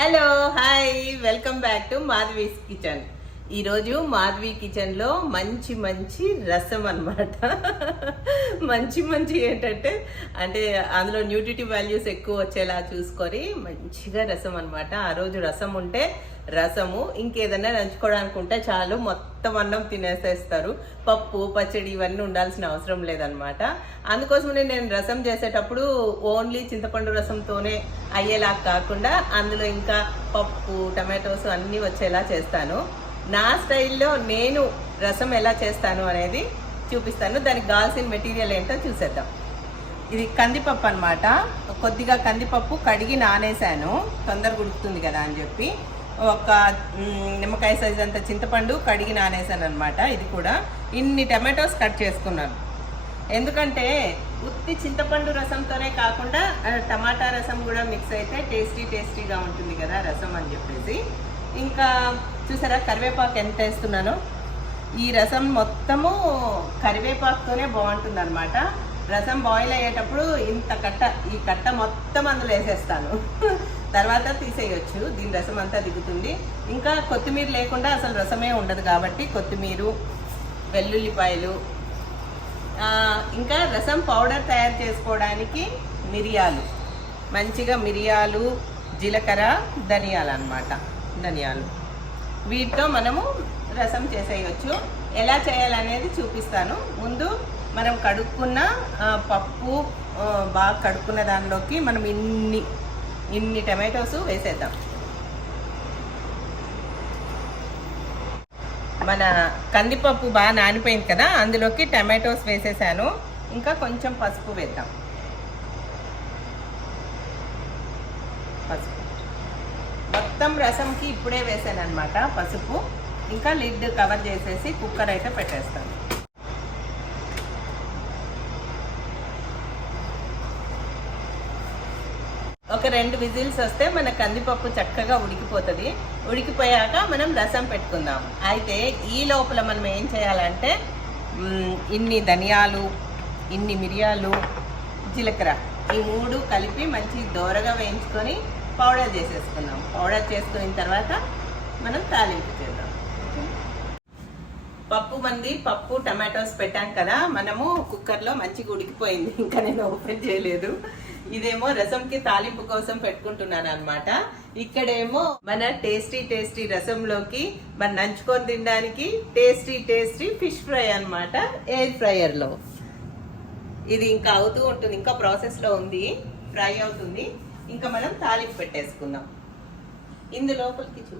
Hello hi welcome back to Madhavi's kitchen ఈరోజు మాధవి కిచెన్లో మంచి మంచి రసం అన్నమాట. మంచి మంచి ఏంటంటే అంటే అందులో న్యూట్రిటివ్ వాల్యూస్ ఎక్కువ వచ్చేలా చూసుకొని మంచిగా రసం అన్నమాట. ఆ రోజు రసం ఉంటే రసము ఇంకేదన్నా నంచుకోవడానికి ఉంటే చాలు మొత్తం మొత్తం అన్నం తినేసేస్తారు. పప్పు పచ్చడి ఇవన్నీ ఉండాల్సిన అవసరం లేదనమాట అందుకోసమనే నేను రసం చేసేటప్పుడు ఓన్లీ చింతపండు రసంతోనే అయ్యేలా కాకుండా అందులో ఇంకా పప్పు టమాటోస్ అన్నీ వచ్చేలా చేస్తాను. నా స్టైల్లో నేను రసం ఎలా చేస్తాను అనేది చూపిస్తాను. దానికి కావాల్సిన మెటీరియల్ ఏంటో చూసేద్దాం. ఇది కందిపప్పు అన్నమాట. కొద్దిగా కందిపప్పు కడిగి నానేసాను తొందరగా ఉడుకుతుంది కదా అని చెప్పి. ఒక నిమ్మకాయ సైజ్ అంత చింతపండు కడిగి నానేసాను అనమాట ఇది కూడా. ఇన్ని టమాటోస్ కట్ చేసుకున్నాను. ఎందుకంటే ఉత్తి చింతపండు రసంతోనే కాకుండా టమాటా రసం కూడా మిక్స్ అయితే టేస్టీ టేస్టీగా ఉంటుంది కదా రసం అని చెప్పేసి. ఇంకా చూసారా కరివేపాకు ఎంత వేస్తున్నానో? ఈ రసం మొత్తము కరివేపాకుతోనే బాగుంటుంది అనమాట రసం బాయిల్ అయ్యేటప్పుడు ఇంత కట్ట ఈ కట్ట మొత్తం అందులో వేసేస్తాను. తర్వాత తీసేయొచ్చు. దీని రసం అంతా దిగుతుంది. ఇంకా కొత్తిమీర లేకుండా అసలు రసమే ఉండదు కాబట్టి కొత్తిమీర వెల్లుల్లిపాయలు ఇంకా రసం పౌడర్ తయారు చేసుకోవడానికి మిరియాలు. మంచిగా మిరియాలు జీలకర్ర ధనియాలు అన్నమాట ధనియాలు. వీటితో మనము రసం చేసేయచ్చు. ఎలా చేయాలనేది చూపిస్తాను. ముందు మనం కడుక్కున్న పప్పు బాగా కడుక్కున్న దానిలోకి మనం ఇన్ని ఇన్ని టమాటోస్ వేసేద్దాం. మన కందిపప్పు బాగా నానిపోయింది కదా అందులోకి టమాటోస్ వేసేసాను. ఇంకా కొంచెం పసుపు వేద్దాం. పసుపు. మొత్తం రసంకి ఇప్పుడే వేసాను అనమాట పసుపు. ఇంకా లిడ్ కవర్ చేసేసి కుక్కర్ అయితే పెట్టేస్తాను. రెండు విజిల్స్ వస్తే మన కందిపప్పు చక్కగా ఉడికిపోతుంది. ఉడికిపోయాక మనం రసం పెట్టుకుందాం. అయితే ఈ లోపల మనం ఏం చేయాలంటే ఇన్ని ధనియాలు ఇన్ని మిరియాలు జీలకర్ర ఈ మూడు కలిపి మంచి దోరగా వేయించుకొని పౌడర్ చేసేసుకుందాం. పౌడర్ చేసుకున్న తర్వాత మనం తాలింపు చేద్దాం. పప్పు మంది పప్పు టమాటోస్ పెట్టాం కదా మనము కుక్కర్లో మంచిగా ఉడికిపోయింది. ఇంకా నేను ఓపెన్ చేయలేదు. ఇదేమో రసంకి తాలింపు కోసం పెట్టుకుంటున్నాను అనమాట ఇక్కడేమో మన టేస్టీ టేస్టీ రసంలోకి మన నంచుకొని తినడానికి టేస్టీ టేస్టీ ఫిష్ ఫ్రై అన్నమాట ఎయిర్ ఫ్రైయర్లో ఇది ఇంకా అవుతూ ఉంటుంది ఇంకా ప్రాసెస్లో ఉంది ఫ్రై అవుతుంది. ఇంకా మనం తాలింపు పెట్టేసుకుందాం. ఇందు లోపలికి చూ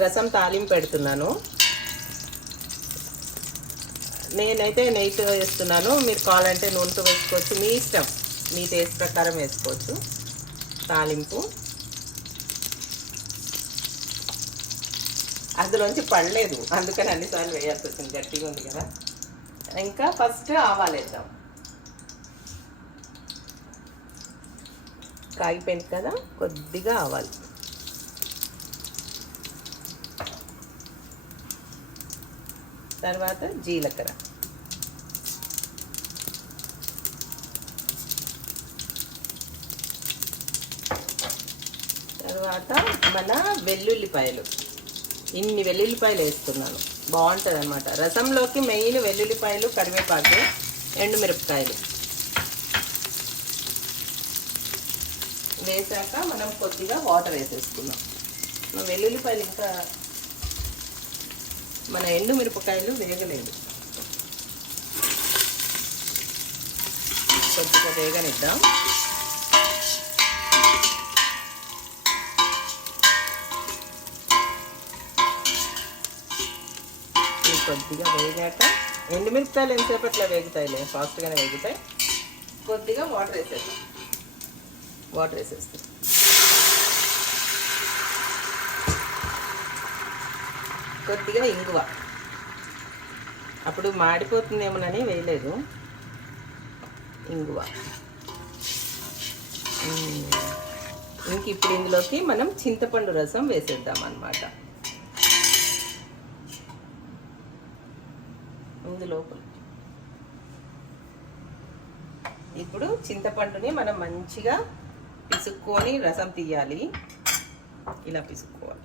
రసం తాలింపు పెడుతున్నాను. నేనైతే నెయ్యితో వేస్తున్నాను మీరు కావాలంటే నూనెతో వేసుకోవచ్చు మీ ఇష్టం. మీ టేస్ట్ ప్రకారం వేసుకోవచ్చు. తాలింపు. అందులోంచి పడలేదు. అందుకని అన్నిసార్లు వేయాల్సి వచ్చింది. గట్టిగా ఉంది కదా. ఇంకా ఫస్ట్ ఆవాలు వేద్దాం. కాగిపోయింది కదా కొద్దిగా ఆవాలు. తర్వాత జీలకర్ర. తర్వాత మన వెల్లుల్లిపాయలు. ఇన్ని వెల్లుల్లిపాయలు వేస్తున్నాను. బాగుంటుంది అనమాట రసంలోకి మెయిన్ వెల్లుల్లిపాయలు కరివేపాకు ఎండుమిరపకాయలు. వేసాక మనం కొద్దిగా వాటర్ వేసేసుకున్నాం వెల్లుల్లిపాయలు ఇంకా మన ఎండు మిరపకాయలు వేగలేదు. కొద్దిగా వేగనిద్దాం. కొద్దిగా వేగాక ఎండుమిరపకాయలు ఎంతసేపట్లో వేగుతాయిలే ఫాస్ట్గానే వేగుతాయి. కొద్దిగా వాటర్ వేసేద్దాం. వాటర్ వేసేస్తాం. కొద్దిగా ఇంగువ. అప్పుడు మాడిపోతుందేమోనని వేయలేదు. ఇంగువ. ఇంక ఇప్పుడు ఇందులోకి మనం చింతపండు రసం వేసేద్దాం అన్నమాట ఇందులోపల ఇప్పుడు చింతపండుని మనం మంచిగా పిసుక్కొని రసం తీయాలి. ఇలా పిసుక్కోవాలి.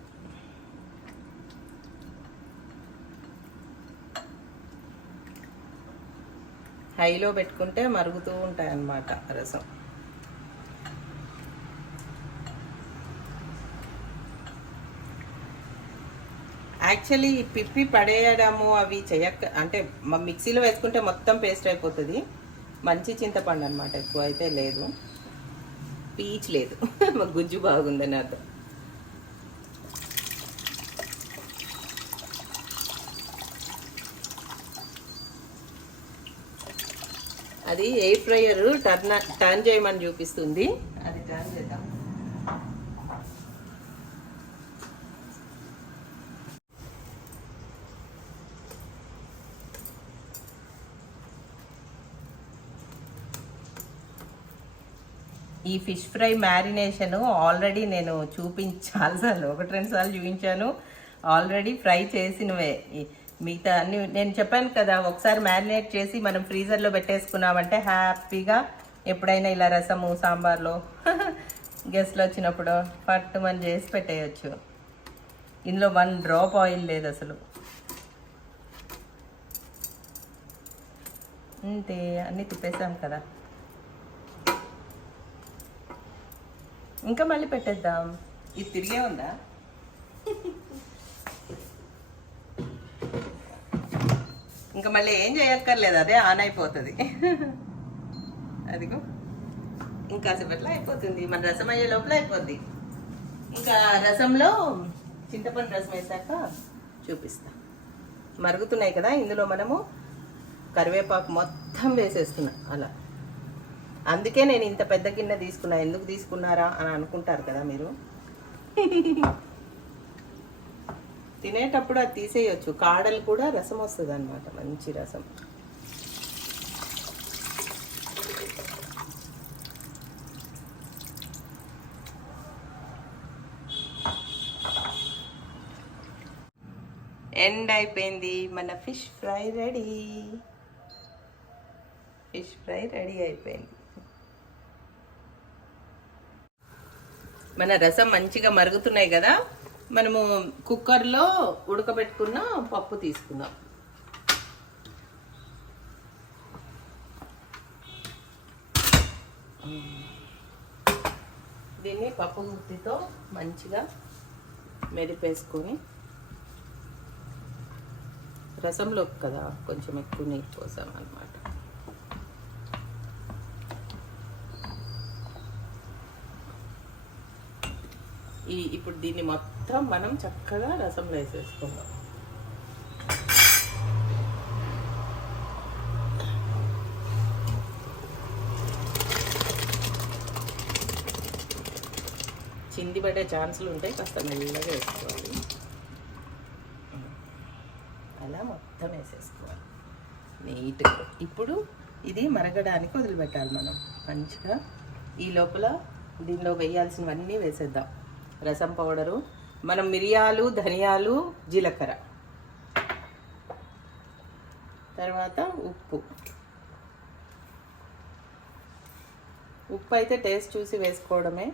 హైలో పెట్టుకుంటే మరుగుతూ ఉంటాయి అన్నమాట రసం. యాక్చువల్లీ ఈ పిప్పి పడేయడము అవి చేయక అంటే మిక్సీలో వేసుకుంటే మొత్తం పేస్ట్ అయిపోతుంది. మంచి చింతపండు అనమాట ఎక్కువ అయితే లేదు. పీచ్ లేదు. మా గుజ్జు బాగుంది అర్థం అది ఎయిర్ ఫ్రయర్ టర్న్ టర్న్ చేయమని చూపిస్తుంది. అది టర్న్ చేద్దాం. ఈ ఫిష్ ఫ్రై మ్యారినేషన్ ఆల్రెడీ నేను చూపించాల్సార్లు ఒకటి రెండు సార్లు చూపించాను. ఆల్రెడీ ఫ్రై చేసినవే. మిగతా అన్ని నేను చెప్పాను కదా ఒకసారి మ్యారినేట్ చేసి మనం ఫ్రీజర్లో పెట్టేసుకున్నామంటే హ్యాపీగా ఎప్పుడైనా ఇలా రసము సాంబార్లో గెస్ట్లు వచ్చినప్పుడు పట్టు మనం చేసి పెట్టేయచ్చు. ఇందులో వన్ డ్రాప్ ఆయిల్ లేదు అసలు. అంతే అన్నీ తిప్పేసాం కదా. ఇంకా మళ్ళీ పెట్టేద్దాం. ఇది తిరిగే ఉందా? ఇంకా మళ్ళీ ఏం చేయక్కర్లేదు అదే ఆన్ అయిపోతుంది. అదిగో. ఇంకా సేపట్లో అయిపోతుంది మన రసం అయ్యే లోపల అయిపోద్ది. ఇంకా రసంలో చింతపండు రసం వేసాక చూపిస్తా. మరుగుతున్నాయి కదా ఇందులో మనము కరివేపాకు మొత్తం వేసేస్తున్నా అలా. అందుకే నేను ఇంత పెద్ద గిన్నె తీసుకున్నా. ఎందుకు తీసుకున్నారా అని అనుకుంటారు కదా మీరు? తినేటప్పుడు అది తీసేయచ్చు. కాడలు కూడా రసం వస్తుంది అనమాట మంచి రసం. ఎండ్ అయిపోయింది మన fish fry ready. Fish fry ready అయిపోయింది. మన రసం మంచిగా మరుగుతున్నాయి కదా మనము కుక్కర్లో ఉడకబెట్టుకున్న పప్పు తీసుకుందాం. దీన్ని పప్పు గుత్తితో మంచిగా మెదిపేసుకొని రసంలో కదా కొంచెం ఎక్కువ నీరు పోసాం అనమాట ఈ ఇప్పుడు దీన్ని మొత్తం మనం చక్కగా రసంలో వేసేసుకుందాం. చింది పడే ఛాన్సులు ఉంటాయి కాస్త మెల్లగా వేసుకోవాలి. అలా మొత్తం వేసేసుకోవాలి. నీట్గా. ఇప్పుడు ఇది మరగడానికి వదిలిపెట్టాలి మనం. మంచిగా ఈ లోపల దీనిలో వేయాల్సినవన్నీ వేసేద్దాం. రసం పౌడరు. మనం మిరియాలు ధనియాలు జీలకర్ర. తర్వాత ఉప్పు. ఉప్పు అయితే టేస్ట్ చూసి వేసుకోవడమే.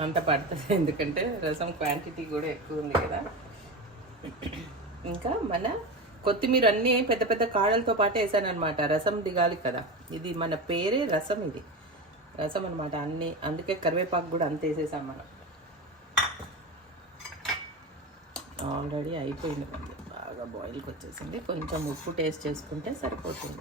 అంత పడుతుంది ఎందుకంటే రసం క్వాంటిటీ కూడా ఎక్కువ ఉంది కదా. ఇంకా మన కొత్తిమీర అన్నీ పెద్ద పెద్ద కాడలతో పాటు వేసాను అనమాట రసం దిగాలి కదా. ఇది మన పేరే రసం ఇది. రసం అనమాట అన్నీ. అందుకే కరివేపాకు కూడా అంత వేసేసాం మనం. ఆల్రెడీ అయిపోయింది. బాగా బాయిల్కి వచ్చేసింది కొంచెం ఉప్పు టేస్ట్ చేసుకుంటే సరిపోతుంది.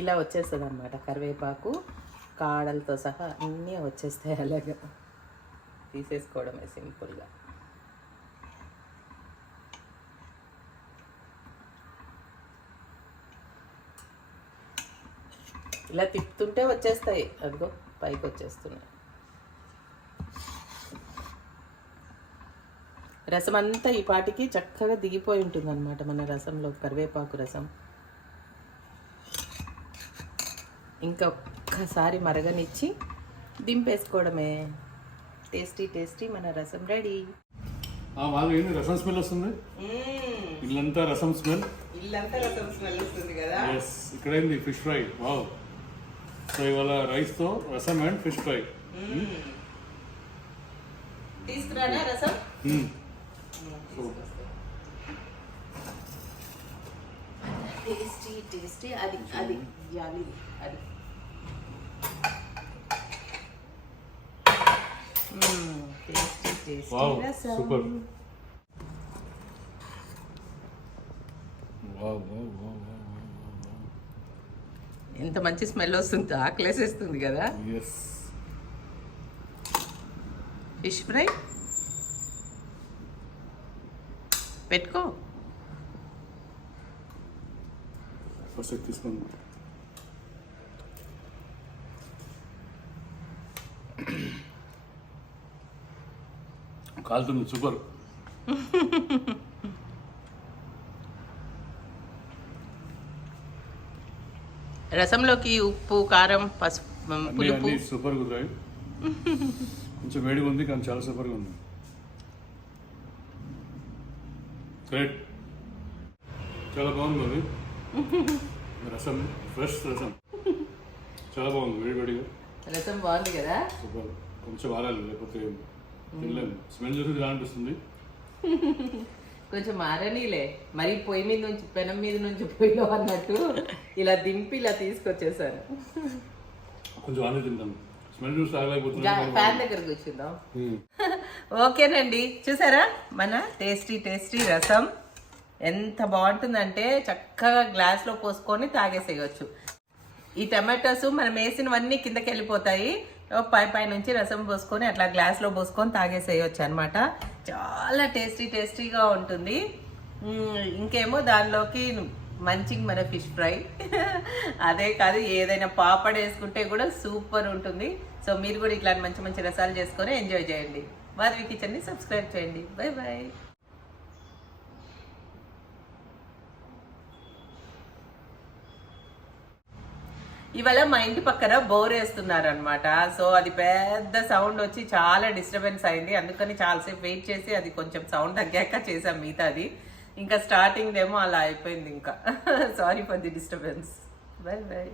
ఇలా వచ్చేస్తుంది అనమాట కరివేపాకు కాడలతో సహా అన్నీ వచ్చేస్తాయి అలాగా. తీసేసుకోవడమే సింపుల్గా. ఇలా తిప్పుతుంటే వచ్చేస్తాయి. అదిగో పైకి వచ్చేస్తున్నాయి. రసం అంతా ఈ పాటికి చక్కగా దిగిపోయి ఉంటుంది అనమాట మన రసంలో కరివేపాకు రసం. ఇంకా ఒక్క ఒక్కసారి మరగనిచ్చి దింపేసుకోవడమే. టేస్టీ టేస్టీ మన రసం రెడీ. మాది ఏంది? రసం స్మెల్ వస్తుంది? ఇల్లంతా రసం స్మెల్? ఇల్లంతా రసం స్మెల్ వస్తుంది కదా? ఎస్ ఇక్కడ ఏంది ఫిష్ ఫ్రై. వావ్ సో ఇవాళ రైస్తో రసం అండ్ ఫిష్ ఫ్రై. తీసుకురానా రసం? టేస్టీ అది అది జాలి అది. Tasty tasty. వావ్ రసం సూపర్. వావ్ వావ్ వావ్ ఎంత మంచి స్మెల్ వస్తుంది ఆకలేసేస్తుంది కదా. Fish fry? పెట్టుకో. ఇది తీసుకోండి కాలుతుంది సూపర్ రసంలోకి ఉప్పు కారం పసుపు పులుపు. సూపర్ కుదిరాయి కొంచెం వేడిగా ఉంది కానీ చాలా సూపర్గా ఉంది. గ్రేట్ చాలా బాగుంది అది రసం ఫ్రెష్ రసం. చాలా బాగుంది వేడి వేడిగా రసం బాగుంది కదా? సూపర్ కొంచెం ఆరాలి లేకపోతే తినలేము. స్మెల్ చూసి ఇలా అనిపిస్తుంది కొంచెం మారనీలే. మరి పొయ్యి మీద నుంచి పెనం మీద నుంచి పొయ్యిలో అన్నట్టు ఇలా దింపి ఇలా తీసుకొచ్చేసాను. కొంచెం ఆనే తింటాను స్మెల్ చూసి ఫ్యాన్ దగ్గర కూర్చుందాం ఓకేనండి. చూసారా? మన టేస్టీ టేస్టీ రసం. ఎంత బాగుంటుందంటే చక్కగా గ్లాస్లో పోసుకొని తాగేసేయచ్చు. ఈ టమాటోస్ మనం వేసినవన్నీ కిందకి వెళ్ళిపోతాయి. పై పై నుంచి రసం పోసుకొని అట్లా గ్లాస్లో పోసుకొని తాగేసేయచ్చు అనమాట చాలా టేస్టీ టేస్టీగా ఉంటుంది. ఇంకేమో దానిలోకి మంచి మన ఫిష్ ఫ్రై. అదే కాదు ఏదైనా పాపడ్ వేసుకుంటే కూడా సూపర్ ఉంటుంది. సో మీరు కూడా ఇట్లాంటి మంచి మంచి రసాలు చేసుకొని ఎంజాయ్ చేయండి. వారి కిచెన్ని సబ్స్క్రైబ్ చేయండి. బాయ్ బాయ్ ఇవాళ మా ఇంటి పక్కన బోర్ వేస్తున్నారు అనమాట సో అది పెద్ద సౌండ్ వచ్చి చాలా డిస్టర్బెన్స్ అయింది. అందుకని చాలాసేపు వెయిట్ చేసి అది కొంచెం సౌండ్ తగ్గాక చేసాం మిగతాది. ఇంకా స్టార్టింగ్ ఏమో అలా అయిపోయింది ఇంకా. Sorry for the disturbance bye bye